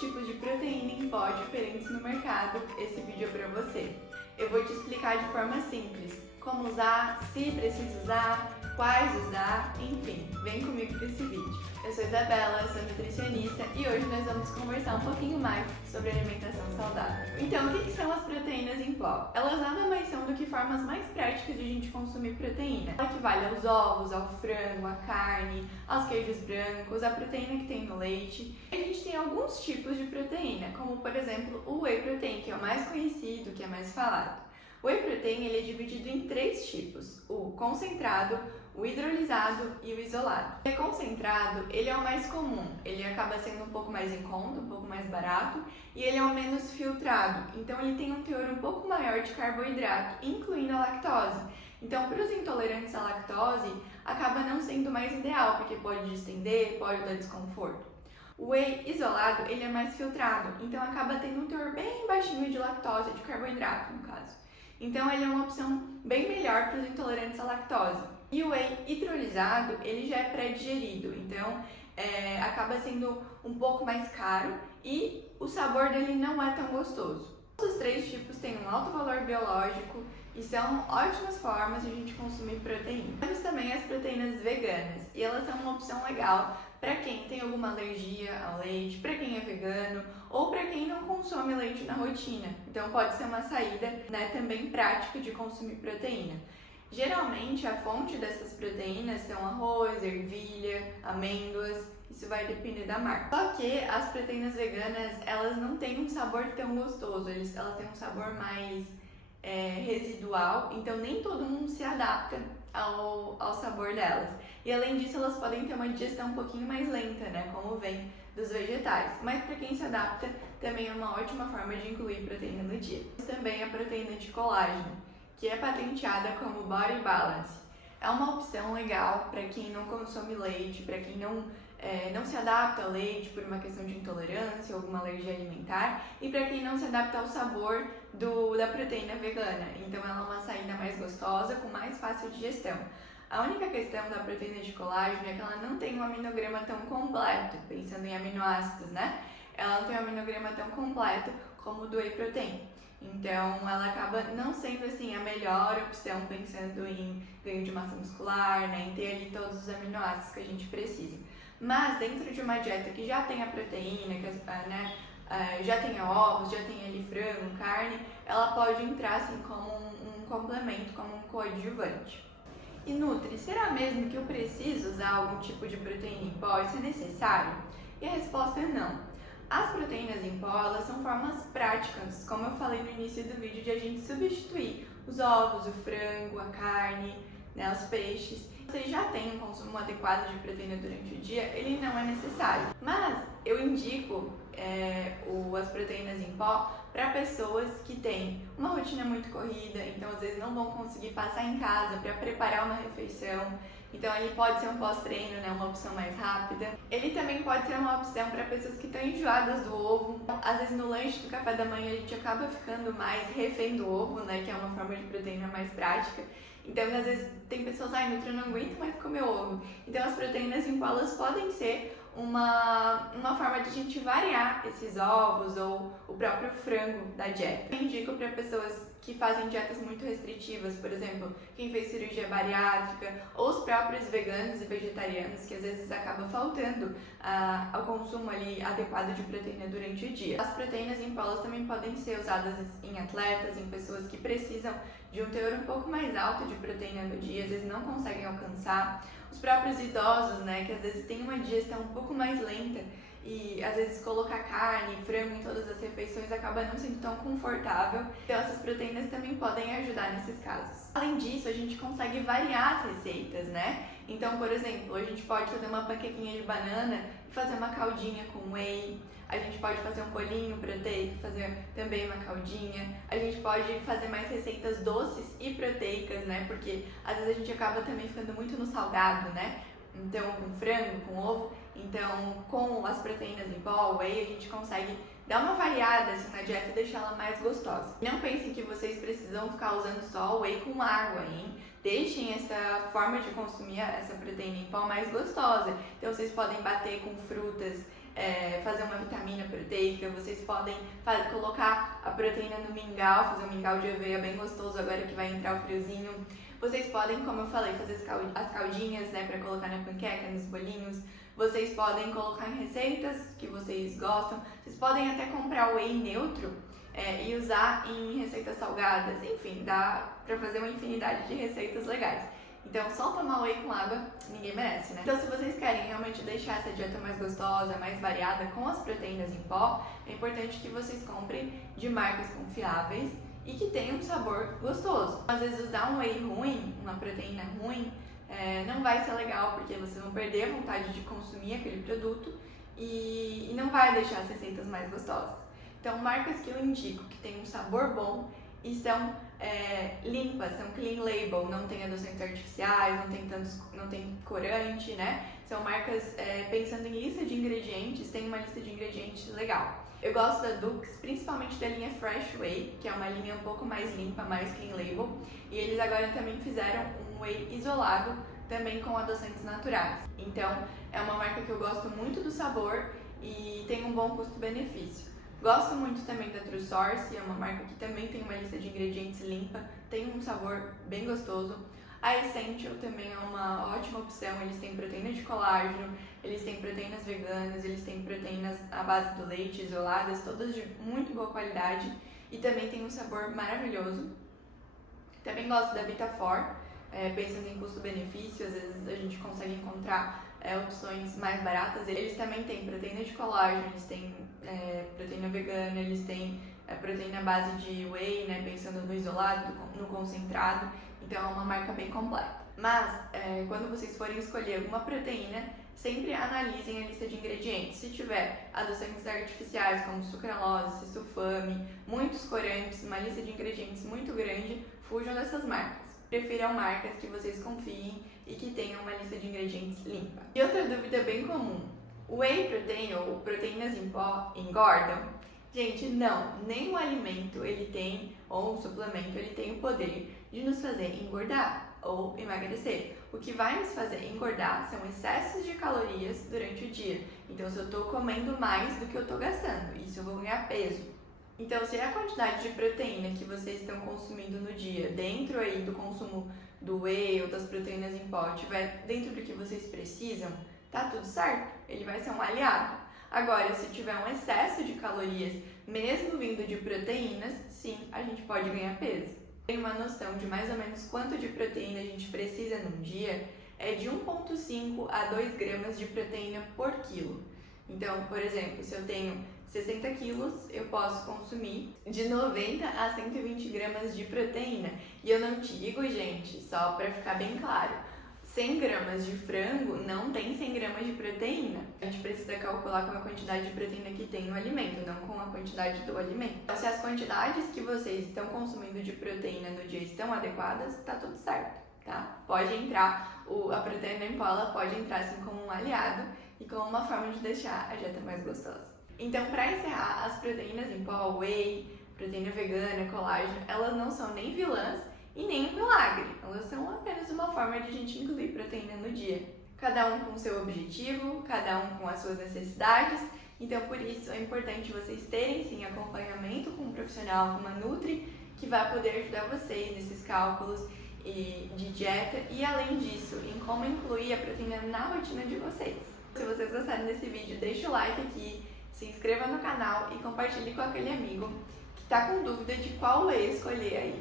tipos de proteína em pó diferentes no mercado, esse vídeo é para você. Eu vou te explicar de forma simples como usar, se precisa usar, quais usar, enfim, vem comigo para esse vídeo. Eu sou Isabela, sou nutricionista e hoje nós vamos conversar um pouquinho mais sobre alimentação saudável. Então, o que são as proteínas em pó? Elas nada mais são do que formas mais práticas de a gente consumir proteína. Ela equivale aos ovos, ao frango, à carne, aos queijos brancos, à proteína que tem no leite. A gente tem alguns tipos de proteína, como por exemplo o whey protein, que é o mais conhecido, que é mais falado. O whey protein ele é dividido em 3 tipos, o concentrado, o hidrolisado e o isolado. O concentrado ele é o mais comum, ele acaba sendo um pouco mais em conta, um pouco mais barato e ele é o menos filtrado, então ele tem um teor um pouco maior de carboidrato, incluindo a lactose. Então, para os intolerantes à lactose, acaba não sendo mais ideal, porque pode distender, pode dar desconforto. O whey isolado ele é mais filtrado, então acaba tendo um teor bem baixinho de lactose, de carboidrato no caso. Então ele é uma opção bem melhor para os intolerantes à lactose. E o whey hidrolisado, ele já é pré-digerido, então acaba sendo um pouco mais caro e o sabor dele não é tão gostoso. Os 3 tipos têm um alto valor biológico e são ótimas formas de a gente consumir proteína. Temos também as proteínas veganas e elas são uma opção legal para quem tem alguma alergia ao leite, para quem é vegano ou para quem não consome leite na rotina. Então pode ser uma saída, também prática de consumir proteína. Geralmente a fonte dessas proteínas são arroz, ervilha, amêndoas, isso vai depender da marca. Só que as proteínas veganas, elas não têm um sabor tão gostoso, elas têm um sabor mais residual, então nem todo mundo se adapta ao sabor delas. E além disso, elas podem ter uma digestão um pouquinho mais lenta, como vem dos vegetais. Mas para quem se adapta, também é uma ótima forma de incluir proteína no dia. Também a proteína de colágeno, que é patenteada como Body Balance. É uma opção legal para quem não consome leite, para quem não se adapta ao leite por uma questão de intolerância ou alguma alergia alimentar e para quem não se adapta ao sabor da proteína vegana. Então ela é uma saída mais gostosa, com mais fácil digestão. A única questão da proteína de colágeno é que ela não tem um aminograma tão completo, pensando em aminoácidos, Ela não tem um aminograma tão completo como o do whey protein. Então, ela acaba não sendo assim a melhor opção pensando em ganho de massa muscular, em ter ali todos os aminoácidos que a gente precisa. Mas dentro de uma dieta que já tem a proteína, já tem ovos, já tem ali frango, carne, ela pode entrar assim como um complemento, como um coadjuvante. E Nutri, será mesmo que eu preciso usar algum tipo de proteína em pó? Isso é necessário? E a resposta é não. As proteínas em pó, elas são formas práticas, como eu falei no início do vídeo, de a gente substituir os ovos, o frango, a carne, os peixes. Se você já tem um consumo adequado de proteína durante o dia, ele não é necessário. Mas eu indico as proteínas em pó para pessoas que têm uma rotina muito corrida, então às vezes não vão conseguir passar em casa para preparar uma refeição. Então ele pode ser um pós-treino, uma opção mais rápida. Ele também pode ser uma opção para pessoas que estão enjoadas do ovo. Às vezes no lanche do café da manhã a gente acaba ficando mais refém do ovo, que é uma forma de proteína mais prática. Então às vezes tem pessoas, Nutri, eu não aguento mais comer ovo. Então as proteínas em pó elas podem ser uma forma de a gente variar esses ovos ou o próprio frango da dieta. Eu indico para pessoas que fazem dietas muito restritivas, por exemplo, quem fez cirurgia bariátrica ou os próprios veganos e vegetarianos, que às vezes acaba faltando ao consumo ali adequado de proteína durante o dia. As proteínas em pó elas também podem ser usadas em atletas, em pessoas que precisam de um teor um pouco mais alto de proteína no dia, às vezes não conseguem alcançar. Os próprios idosos, que às vezes têm uma digestão um pouco mais lenta e às vezes colocar carne, frango em todas as refeições acaba não sendo tão confortável. Então essas proteínas também podem ajudar nesses casos. Além disso, a gente consegue variar as receitas, Então, por exemplo, a gente pode fazer uma panquequinha de banana e fazer uma caldinha com whey. A gente pode fazer um bolinho proteico, fazer também uma caldinha. A gente pode fazer mais receitas doces e proteicas, Porque às vezes a gente acaba também ficando muito no salgado, Então, com frango, com ovo. Então, com as proteínas em pó, o whey, a gente consegue dar uma variada assim, na dieta e deixar ela mais gostosa. Não pensem que vocês precisam ficar usando só o whey com água, Deixem essa forma de consumir essa proteína em pó mais gostosa. Então, vocês podem bater com frutas, fazer uma vitamina vitamina proteica, vocês podem colocar a proteína no mingau, fazer um mingau de aveia bem gostoso agora que vai entrar o friozinho. Vocês podem, como eu falei, fazer as caldinhas, né, para colocar na panqueca, nos bolinhos. Vocês podem colocar em receitas que vocês gostam. Vocês podem até comprar o whey neutro e usar em receitas salgadas. Enfim, dá pra fazer uma infinidade de receitas legais. Então, só tomar whey com água, ninguém merece, né? Então, se vocês querem realmente deixar essa dieta mais gostosa, mais variada, com as proteínas em pó, é importante que vocês comprem de marcas confiáveis e que tenham um sabor gostoso. Às vezes, usar um whey ruim, uma proteína ruim, não vai ser legal, porque vocês vão perder a vontade de consumir aquele produto e não vai deixar as receitas mais gostosas. Então, marcas que eu indico que tem um sabor bom e são limpas, são clean label, não tem adoçantes artificiais, não tem corante, né? São marcas pensando em lista de ingredientes, tem uma lista de ingredientes legal. Eu gosto da Dux, principalmente da linha Fresh Whey, que é uma linha um pouco mais limpa, mais clean label, e eles agora também fizeram um whey isolado, também com adoçantes naturais. Então, é uma marca que eu gosto muito do sabor e tem um bom custo-benefício. Gosto muito também da True Source, é uma marca que também tem uma lista de ingredientes limpa, tem um sabor bem gostoso. A Essential também é uma ótima opção, eles têm proteína de colágeno, eles têm proteínas veganas, eles têm proteínas à base do leite, isoladas, todas de muito boa qualidade e também tem um sabor maravilhoso. Também gosto da Vitafor, pensando em custo-benefício, às vezes a gente consegue encontrar opções mais baratas. Eles também têm proteína de colágeno, eles têm proteína vegana, eles têm proteína à base de whey, né, pensando no isolado, no concentrado, então é uma marca bem completa. Mas, quando vocês forem escolher alguma proteína, sempre analisem a lista de ingredientes. Se tiver adoçantes artificiais como sucralose, sulfame, muitos corantes, uma lista de ingredientes muito grande, fujam dessas marcas. Prefiram marcas que vocês confiem e que tenham uma lista de ingredientes limpa. E outra dúvida bem comum: o whey protein ou proteínas em pó engordam? Gente, não, nenhum alimento ele tem, ou um suplemento, ele tem o poder de nos fazer engordar ou emagrecer. O que vai nos fazer engordar são excessos de calorias durante o dia. Então, se eu estou comendo mais do que eu estou gastando, isso eu vou ganhar peso. Então, se a quantidade de proteína que vocês estão consumindo no dia, dentro aí do consumo do whey ou das proteínas em pó, estiver dentro do que vocês precisam, tá tudo certo, ele vai ser um aliado. Agora, se tiver um excesso de calorias, mesmo vindo de proteínas, sim, a gente pode ganhar peso. Tem uma noção de mais ou menos quanto de proteína a gente precisa num dia, é de 1,5 a 2 gramas de proteína por quilo. Então, por exemplo, se eu tenho 60 quilos, eu posso consumir de 90 a 120 gramas de proteína. E eu não digo, gente, só para ficar bem claro, 100 gramas de frango não tem 100 gramas de proteína. A gente precisa calcular com a quantidade de proteína que tem no alimento, não com a quantidade do alimento. Então, se as quantidades que vocês estão consumindo de proteína no dia estão adequadas, tá tudo certo, tá? Pode entrar, a proteína em pó, ela pode entrar assim como um aliado e como uma forma de deixar a dieta mais gostosa. Então, para encerrar, as proteínas em pó, whey, proteína vegana, colágeno, elas não são nem vilãs e nem um milagre. Elas são apenas uma forma de a gente incluir proteína no dia. Cada um com o seu objetivo, cada um com as suas necessidades. Então, por isso, é importante vocês terem, sim, acompanhamento com um profissional, com uma Nutri, que vai poder ajudar vocês nesses cálculos de dieta e, além disso, em como incluir a proteína na rotina de vocês. Se vocês gostaram desse vídeo, deixa o like aqui, se inscreva no canal e compartilhe com aquele amigo que está com dúvida de qual whey escolher aí.